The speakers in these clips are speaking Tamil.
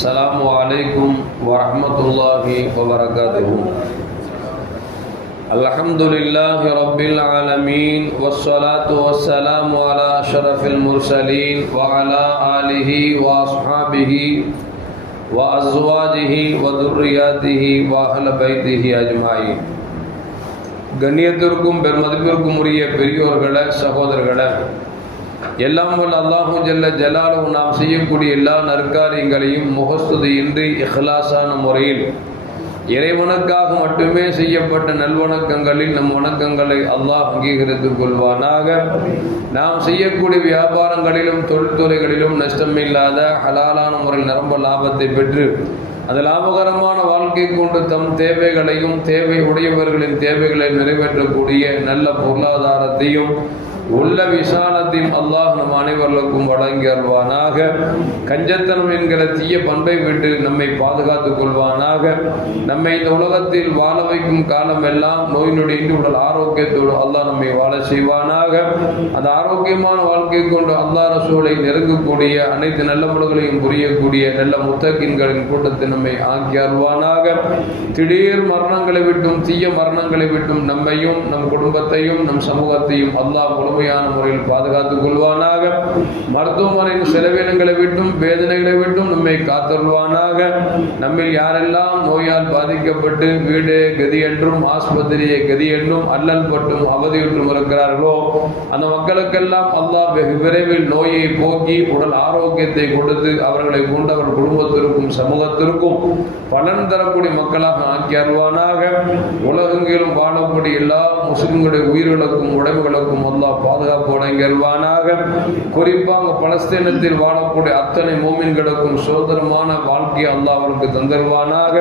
السلام عليكم ورحمة الله وبركاته الحمد لله رب العالمين والصلاة والسلام على أشرف المرسلين وعلى آله وأصحابه وأزواجه وذرياته وأهل بيته أجمعين கண்ணியத்திற்கும் பெருமதிப்பிற்கும் உரிய பெரியோர்களே சகோதரர்களே எல்லாம் வல்ல அல்லாஹும் ஜல்ல ஜலாலும் நாம் செய்யக்கூடிய எல்லா நற்காரியங்களையும் முகஸ்துதியின்றி இஹ்லாசான முறையில் இறைவனுக்காக மட்டுமே செய்யப்பட்ட நல்வணக்கங்களில் நம் வணக்கங்களை அல்லாஹ் அங்கீகரித்துக் கொள்வானாக. நாம் செய்யக்கூடிய வியாபாரங்களிலும் தொழில்துறைகளிலும் நஷ்டமில்லாத ஹலாலான முறையில் நிரம்ப லாபத்தை பெற்று அந்த லாபகரமான வாழ்க்கை கொண்டு தம் தேவைகளையும் தேவை உடையவர்களின் தேவைகளை நிறைவேற்றக்கூடிய நல்ல பொருளாதாரத்தையும் உள்ள விசாலத்தையும் அல்லாஹ் நம் அனைவர்களுக்கும் வழங்கி அல்வானாக கஞ்சத்தனம் என்கிற தீய பண்பை விட்டு நம்மை பாதுகாத்துக் கொள்வானாக. நம்மை இந்த உலகத்தில் வாழ வைக்கும் காலம் எல்லாம் நோய் நொடியின்றி உடல் ஆரோக்கியத்தோடு அல்லாஹ் நம்மை வாழ செய்வானாக. அந்த ஆரோக்கியமான வாழ்க்கை கொண்டு அல்லாஹ் ரசூலை நெருங்கக்கூடிய அனைத்து நல்ல முறைகளையும் புரியக்கூடிய நல்ல முத்தகின்களின் கூட்டத்தை நம்மை ஆக்கி அல்வானாக திடீர் மரணங்களை விட்டும் தீய மரணங்களை விட்டும் நம்மையும் நம் குடும்பத்தையும் நம் சமூகத்தையும் அல்லாஹ் முழுமையான முறையில் பாதுகாத்துக் கொள்வானாக. மருத்துவமனையின் செலவினங்களை விட்டும் வேதனைகளை விட்டும் நம்மை காத்தருள்வானாக. நம்மில் யாரெல்லாம் நோயால் பாதிக்கப்பட்டு வீடு கதி என்றும் ஆஸ்பத்திரியை கதி என்றும் அல்லல் பட்டும் அவதியுற்றும் இருக்கிறார்களோ அந்த மக்களுக்கெல்லாம் அல்லாஹ் வெகு விரைவில் நோயை போக்கி உடல் ஆரோக்கியத்தை கொடுத்து அவர்களை கொண்டவர் குடும்பத்திற்கும் சமூகத்திற்கும் பலன் தரக்கூடிய மக்களாக ஆக்கி அருவானாக உலகெங்கிலும் வாழக்கூடிய எல்லா முஸ்லிம்களுடைய உயிர்களுக்கும் உடம்புகளுக்கும் அல்லாஹ் பாதுகாப்பு வழங்கியல்வானாக குறிப்பாக பலஸ்தீனத்தில் வாழக்கூடிய அத்தனை மோமின்களுக்கும் சுதந்திரமான வாழ்க்கையை அல்லாஹ் அவருக்கு தந்தருவானாக?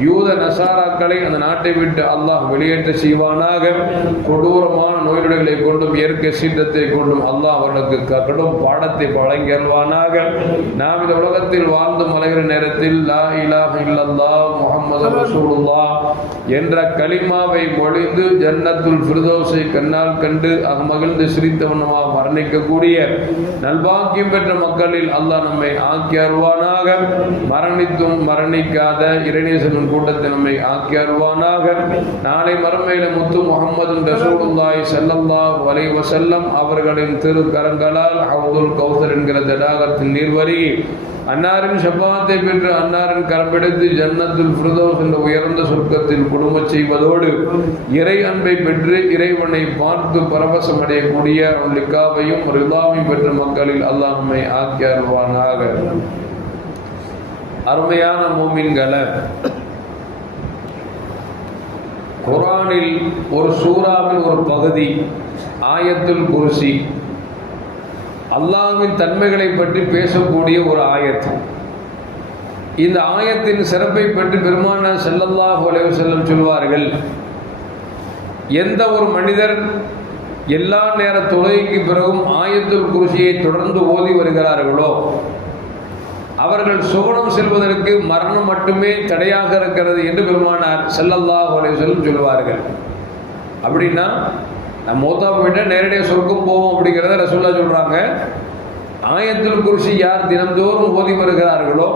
யூத நசாராக்களை அந்த நாட்டை விட்டு அல்லாஹ் வெளியேற்ற செய்வானாக? கொடூரமான நோயுடைகளை கொண்டும் இயற்கை சீற்றத்தை கொண்டும் அல்லாஹ் அவர்களுக்கு கடும் பாடத்தை வழங்கியல்வானாக நாம் இந்த உலகத்தில் வாழ்ந்து மலைகிற நேரத்தில் லா இலாஹ இல்லல்லா முகமது ரசூலுல்லா என்ற கலிமாவை மொழிந்து ஜன்னத்துல் ஃபிர்தௌஸை கண்ணால் கண்டு அகமகள் மகிழ்ந்து சிரித்தவனுமா மரணிக்கக்கூடிய நல்பாக்கியம் பெற்ற மக்களில் அல்லாஹ் நம்மை ஆக்கி அருவானாக. மரணித்தும் மரணிக்காத இறைநேசனின் கூட்டத்தை நம்மை ஆக்கி அருவானாக. நாளை மறுமையில முத்து முகமது ரசூலுல்லாய் செல்லல்லா வலை வசல்லம் அவர்களின் திருக்கரங்களால் கரங்களால் கௌசர் என்கிற தடாகத்தின் நீர்வரி அன்னாரின் செவ்வாத்தை பெற்று அன்னாரின் கரம்பிடித்து ஜன்னத்தில் ஃபிர்தௌஸ் என்ற உயர்ந்த சொர்க்கத்தில் குடும்பம் செய்வதோடு இறை அன்பை பெற்று இறைவனை பார்த்து பரவசம் அடையக்கூடிய லிக்காவையும் ரிதாவையும் பெற்ற மக்களில் அல்லாஹ் நம்மை ஆக்கி அருள்வானாக. அருமையான மூமின்களை குரானில் ஒரு சூறாவின் ஒரு பகுதி ஆயத்துல் குருசி அல்லாஹ்வின் தன்மைகளை பற்றி பேசக்கூடிய ஒரு ஆயத்து. இந்த ஆயத்தின் சிறப்பை பற்றி பெருமான செல்லல்லாஹ் உலக செல்லம் சொல்வார்கள் எந்த ஒரு மனிதர் எல்லா நேர தொழுகைக்கு பிறகும் ஆயத்துல் குருசியை தொடர்ந்து ஓதி வருகிறார்களோ அவர்கள் சுகுணம் செல்வதற்கு மரணம் மட்டுமே தடையாக இருக்கிறது என்று பெருமானார் ஸல்லல்லாஹு உலக வஸல்லம் சொல்வார்கள். அப்படின்னா நம்ம மூத்தா போயிட்டா நேரடியாக சொர்க்கம் போவோம் அப்படிங்கிறத ரசூல்லா சொல்கிறாங்க ஆயத்தில் குறிச்சி யார் தினந்தோறும் ஓதி வருகிறார்களோ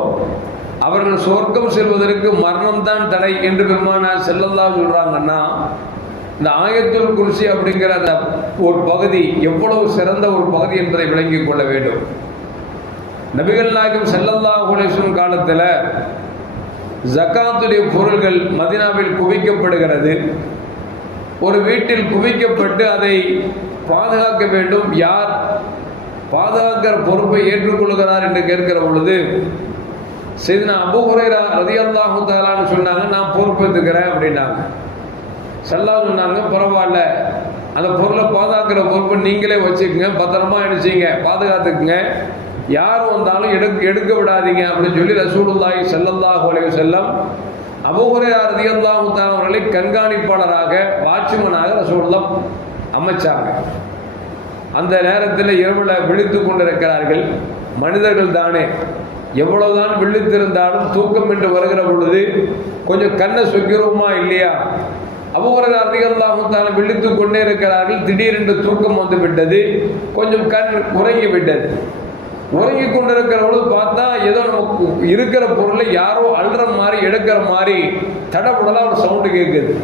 அவர்கள் சொர்க்கம் செல்வதற்கு மரணம் தான் தடை என்று பெருமானார் செல்லல்லா சொல்கிறாங்கன்னா இந்த ஆயத்துல் குருசி அப்படிங்கிற அந்த ஒரு பகுதி எவ்வளவு சிறந்த ஒரு பகுதி என்பதை விளங்கிக் கொள்ள வேண்டும். நபிகள் நாயகம் செல்லல்லா அலைஹி காலத்தில் ஜக்காத்துடைய பொருள்கள் மதினாவில் குவிக்கப்படுகிறது. ஒரு வீட்டில் குவிக்கப்பட்டு அதை பாதுகாக்க வேண்டும். யார் பாதுகாக்கிற பொறுப்பை ஏற்றுக்கொள்கிறார் என்று கேட்கிற பொழுது செய்தினா அபு ஹுரைரா ரதியல்லாஹு தாலான்னு சொன்னாங்க நான் பொறுப்பேற்றுக்கிறேன் அப்படின்னாங்க. செல்லா சொன்னாங்க பரவாயில்ல. அந்த பொருளை பாதுகாக்கிற பொறுப்பை நீங்களே வச்சுக்கோங்க. பத்திரமா அடிச்சிங்க பாதுகாத்துக்குங்க. யார் வந்தாலும் எடுக்க எடுக்க விடாதீங்க அப்படின்னு சொல்லி ரசூலுல்லாஹி செல்லல்லாஹு அலைய செல்லம் அபூஹுரைரா ரதியல்லாஹு தஆலா அவர்களை கண்காணிப்பாளராக வாட்ச்மேனாக ரசூலுல்லாஹ் அமைச்சாங்க. அந்த நேரத்தில் இரவில் விழித்து கொண்டிருக்கிறார்கள். மனிதர்கள் தானே. எவ்வளவுதான் விழித்திருந்தாலும் தூக்கம் என்று வருகிற பொழுது கொஞ்சம் கண்ணை சொக்கிறோமா இல்லையா? அபூரர் அதிகல்லாமத்தான விழித்து கொண்டே இருக்கிறார்கள். திடீரென்று தூக்கம் வந்து விட்டது கொஞ்சம் கண் உறங்கி விட்டது உறங்கி கொண்டிருக்கிறவளும் பார்த்தா ஏதோ நமக்கு இருக்கிற பொருளை யாரோ அழுற மாதிரி எடுக்கிற மாதிரி தடப்படலாம் ஒரு சவுண்டு கேட்குது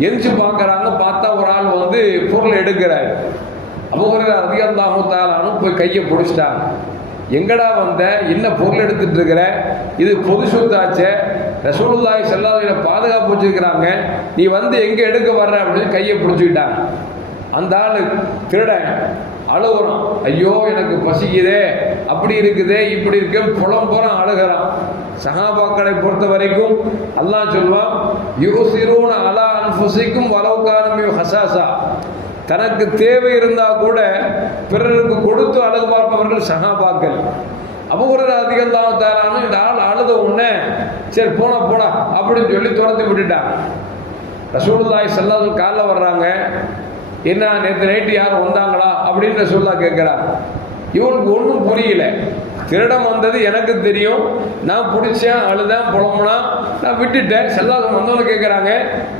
எரிச்சு பார்க்குறாங்க பார்த்தா ஒரு ஆள் வந்து பொருள் எடுக்கிறார். அபுகர தாளானும் போய் கையை பிடிச்சிட்டாங்க. எங்கடா வந்த? என்ன பொருள் எடுத்துட்டு இருக்கிற? இது பொது சொத்தாச்சே. ரசூலுல்லாய் செல்லாத பாதுகாப்பு வச்சிருக்கிறாங்க. நீ வந்து எங்க எடுக்க வர்ற அப்படின்னு கையை பிடிச்சிக்கிட்டாங்க. அந்த ஆள் திருடன் அழுகுறான். ஐயோ எனக்கு பசிக்குதே. அப்படி இருக்குதே இப்படி இருக்கு புலம்புறம் அழுகிறான். சஹாபாக்களை பொறுத்த வரைக்கும் அல்லாஹ் சொல்வான் யூசிரூன அலா அன்ஃபுசிக்கும் வலவுகாரமியோ ஹசாசா. தனக்கு தேவை இருந்தா கூட பிறருக்கு கொடுத்து அழகு பார்ப்பவர்கள் சகாபாக்கள் அபுகுரர் அதிகம் தான் தாரானு இந்த ஆள் அழுத உடனே சரி போனா போனா அப்படின்னு சொல்லி துரத்தி விட்டுட்டான். ரசூலுல்லாய் செல்லாதும் காலைல வர்றாங்க. என்ன நேற்று நைட்டு யாரும் வந்தாங்களா? அப்படின்னு ரசூல்லா கேட்குறான். இவனுக்கு ஒன்றும் புரியல. திருடம் வந்தது எனக்கு தெரியும். நான் பிடிச்சேன் அழுதேன் புலம்புனா நான் விட்டுட்டேன். செல்லாதவங்க வந்தவங்க கேட்குறாங்க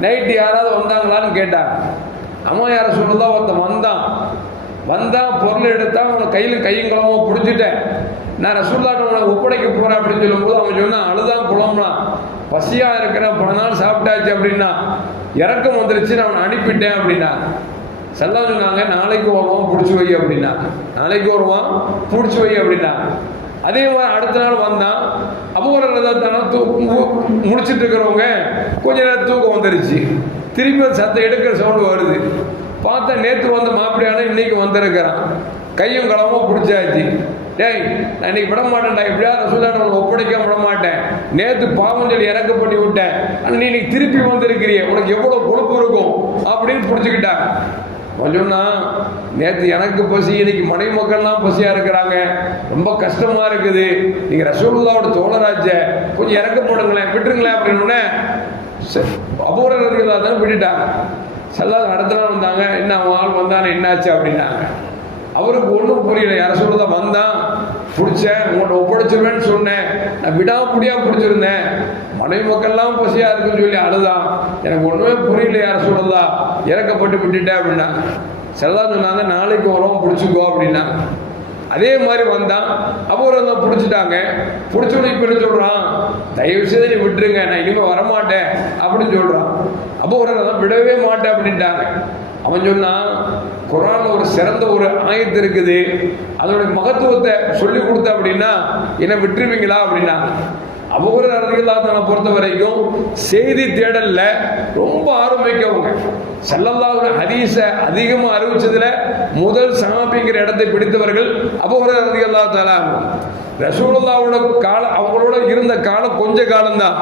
நைட்டு யாராவது வந்தாங்களான்னு கேட்டான் அம்மா யார சொல்லுதா ஒருத்தன் வந்தான். வந்தான் பொருள் எடுத்தா அவனை கையில் கையும் களமோ பிடிச்சிட்டேன். நான் ரசூல்லாட்ட உனக்கு ஒப்படைக்க போகிறேன் அப்படின்னு சொல்லும்போது அவன் சொன்னான் அழுதான் புலம்புனான். பசியாக இருக்கிறேன் பல நாள் சாப்பிட்டாச்சு அப்படின்னா. இறக்கம் வந்துருச்சு நான் அவனை அனுப்பிட்டேன் அப்படின்னா. செல்லாம் சொன்னாங்க நாளைக்கு வருவான் பிடிச்சி வை அப்படின்னா. நாளைக்கு வருவான் பிடிச்சி வை அப்படின்னா. அதே மாதிரி அடுத்த நாள் வந்தான் அபூரதான முடிச்சுட்டு இருக்கிறவங்க கொஞ்ச நேரம் தூக்கம் வந்துருச்சு. திருப்பி அந்த சத்தம் எடுக்கிற சவுண்டு வருது. பார்த்தா நேற்று வந்த மாப்பிள்ளையான இன்னைக்கு வந்திருக்கிறான். கையும் களமும் பிடிச்சாச்சு. டேய் நான் இன்னைக்கு விட மாட்டேன்டா. எப்படியாவது ரசூலாட்ட ஒப்படைக்க விட மாட்டேன். நேற்று பாவம் சொல்லி இறக்க பண்ணி விட்டேன் நீ இன்னைக்கு திருப்பி வந்திருக்கிறிய. உனக்கு எவ்வளோ கொழுப்பு இருக்கும்? அப்படின்னு புடிச்சுக்கிட்டாங்க. கொஞ்சம்னா நேற்று எனக்கு பசி இன்னைக்கு மனைவி மக்கள்லாம் பசியாக இருக்கிறாங்க. ரொம்ப கஷ்டமாக இருக்குது. நீங்கள் ரசூலுல்லாவோட தோழராஜ கொஞ்சம் இறக்க போடுங்களேன் விட்டுருங்களேன் அப்படின்னு அபூரர்களாக தான் விட்டுட்டாங்க. செல்லாத அடுத்த வந்தாங்க. என்ன அவன் ஆள் வந்தானே என்னாச்சு அப்படின்னாங்க. அவருக்கு ஒன்றும் புரியல. யார சொல்றதா வந்தான் பிடிச்சேன் உங்கள்கிட்ட ஒப்படைச்சிருவேன்னு சொன்னேன். நான் விடாமடியா பிடிச்சிருந்தேன். மனைவி மக்கள்லாம் பசியா இருக்குன்னு சொல்லி அழுதான் எனக்கு ஒண்ணுமே புரியல யார சொல்றதா? இறக்கப்பட்டு விட்டுட்டேன் அப்படின்னா. செல்லதான் சொன்னாங்க நாளைக்கு உரம் பிடிச்சிக்கோ அப்படின்னா. அதே மாதிரி வந்தான். அப்புறம் தான் பிடிச்சிட்டாங்க. பிடிச்சி இப்போ என்ன சொல்றான்? தயவு செய்து நீ விட்டுருங்க நான் இனிமேல் வரமாட்டேன் அப்படின்னு சொல்றான். அப்போ ஒரு தான் விடவே மாட்டேன் அப்படின்ட்டாங்க. அவன் சொன்னான் குரான் ஒரு சிறந்த ஒரு ஆயத்து இருக்குது. அதனுடைய மகத்துவத்தை சொல்லி கொடுத்த அப்படின்னா என்ன விட்டுருவீங்களா? அப்படின்னா. அபூர அரசியல்லாத்தனை பொறுத்த வரைக்கும் செய்தி தேடல்ல ரொம்ப ஆரம்பிக்கவங்க செல்லல்லாவுடைய ஹதீஸ அதிகமாக அறிவிச்சதுல முதல் சமாப்பிங்கிற இடத்தை பிடித்தவர்கள் அபூர அரசியல்லா ரசூலுல்லாவோட கால அவங்களோட இருந்த காலம் கொஞ்ச காலம் தான்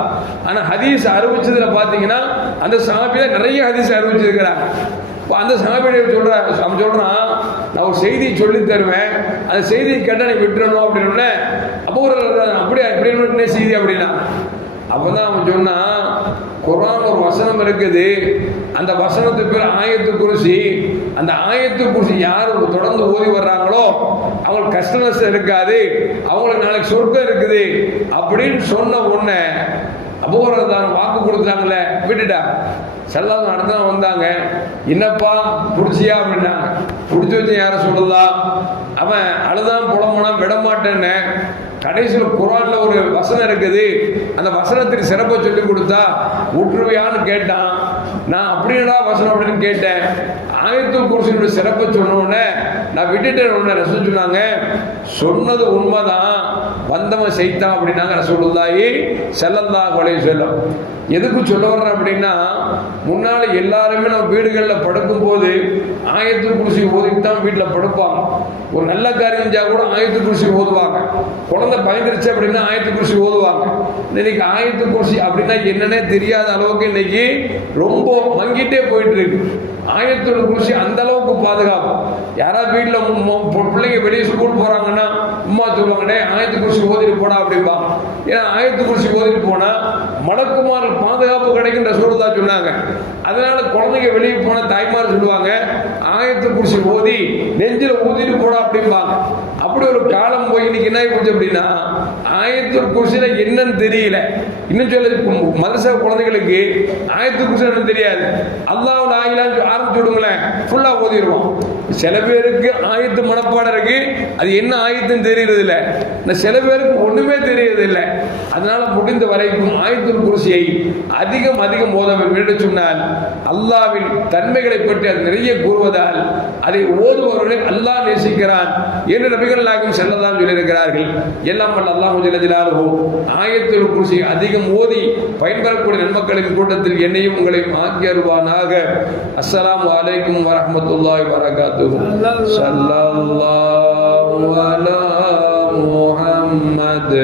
ஆனா ஹதீஸ் அறிவிச்சதுல பாத்தீங்கன்னா அந்த சாபியில நிறைய ஹதீஸ் அறிவிச்சிருக்கிறாங்க. இப்போ அந்த சகாபியை சொல்ற அவன் சொல்றான் நான் ஒரு செய்தி சொல்லி தருவேன். அந்த செய்தியை கேட்டால் நீ விட்டுறணும் அப்படின்னு அப்போ ஒரு அப்படியா இப்படி செய்தி அப்படின்னா அப்போ தான் அவன் சொன்னான் குரான் ஒரு வசனம் இருக்குது. அந்த வசனத்து பேர் ஆயத்து குறிசி அந்த ஆயத்து குறிசி யார் தொடர்ந்து ஓதி வர்றாங்களோ அவங்களுக்கு கஷ்டமஸ் இருக்காது. அவங்களுக்கு நாளைக்கு சொர்க்கம் இருக்குது. அப்படின்னு சொன்ன உடனே அபோரதான் வாக்கு கொடுத்தாங்களே விட்டுட்டா. செல்லாத நடத்த வந்தாங்க. என்னப்பா பிடிச்சியா அப்படின்னா பிடிச்சி வச்சு யாரை சொல்லலாம் அவன் அழுதான் புலம்புனா விட மாட்டேன்னு கடைசியில் குரான்ல ஒரு வசனம் இருக்குது. அந்த வசனத்துக்கு சிறப்பை சொல்லி கொடுத்தா உற்றுவையான்னு கேட்டான். நான் அப்படின்னா வசனம் அப்படின்னு கேட்டேன். ஆயத்து குருசினுடைய சிறப்பை சொன்ன உடனே நான் விட்டுட்டேன் ஒன்று ரசூல் சொன்னாங்க. சொன்னது உண்மைதான். வந்தவன் செய்தான் அப்படின்னாங்க ரசூலுல்லாஹி செல்லந்தா கொலை சொல்லும் எதுக்கு சொல்ல வர்றேன் அப்படின்னா முன்னால் எல்லாருமே நம்ம வீடுகளில் படுக்கும் போது ஆயத்து குடிசி ஓதிட்டு தான் வீட்டில் படுப்பாங்க. ஒரு நல்ல காரியம் செஞ்சால் கூட ஆயத்து குடிசி ஓதுவாங்க. குழந்தை பயந்துருச்சு அப்படின்னா ஆயத்து குடிசி ஓதுவாங்க. இன்னைக்கு ஆயத்து குடிசி அப்படின்னா என்னன்னே தெரியாத அளவுக்கு இன்னைக்கு ரொம்ப மங்கிட்டே போயிட்டு இருக்கு. ஆயத்தோட குருசி அந்த அளவுக்கு பாதுகாப்பு. யாராவது வீட்டில் பிள்ளைங்க வெளியே ஸ்கூல் போறாங்கன்னா அம்மா சொல்லுவாங்கடே ஆயத்து குருசி ஓதிட்டு போனா அப்படிம்பாங்க ஏன்னா ஆயத்து குருசி ஓதிட்டு போனா மடக்குமாறு பாதுகாப்பு கிடைக்கின்ற சூழலா சொன்னாங்க. அதனால குழந்தைங்க வெளியே போன தாய்மார் சொல்லுவாங்க ஆயத்து குருசி ஓதி நெஞ்சில் ஊதிட்டு போடா அப்படிம்பாங்க. அப்படி ஒரு காலம் போய் இன்னைக்கு என்ன போச்சு அப்படின்னா ஆயத்தூர் குருசில என்னன்னு தெரியல. இன்னும் சொல்ல மதரசா குழந்தைகளுக்கு ஆயத்தூர் குருசி தெரியாது. அல்லாஹ் ஆகிலான்னு ஆரம்பிச்சு விடுங்களேன். ஃபுல்லா ஓதிடுவோம் சில பேருக்கு ஆயத்து மனப்பாடம் இருக்கு. அது என்ன ஆயத்துன்னு தெரியறது இல்ல இந்த சில பேருக்கு ஒண்ணுமே தெரியறது அதனால முடிந்த வரைக்கும் ஆயத்தூர் குருசியை அதிகம் அதிகம் ஓத வேண்டும் சொன்னால் அல்லாவின் தன்மைகளை பற்றி அது நிறைய கூறுவதால் அதை ஓதுபவர்களை அல்லாஹ் நேசிக்கிறான். என்று நபிகள் நாயகம் செல்லதான் சொல்லியிருக்கிறார்கள். எல்லாம் வல்ல அல்லாஹு ஜலஜலாலுஹு ஆயத்துல் குருசி அதிகம் ஓதி பயன்பெறக்கூடிய நன்மக்களின் கூட்டத்தில் என்னையும் உங்களையும் ஆக்கியருவானாக. அஸ்ஸலாம் வலைக்கும் வரமத்துல்லாய் வரகாத்து வரகாத்துஹு. ஸல்லல்லாஹு அலா முஹம்மத்.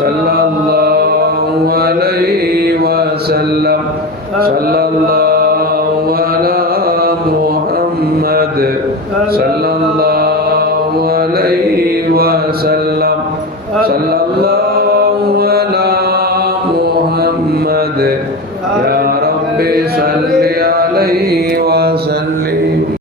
ஸல்லல்லாஹு அலைஹி வஸல்லம். ஸல்லல்லாஹு அலா முஹம்மத். ஸல்லல்லாஹு அலைஹி வஸல்லம் ஸல்லல்லாஹு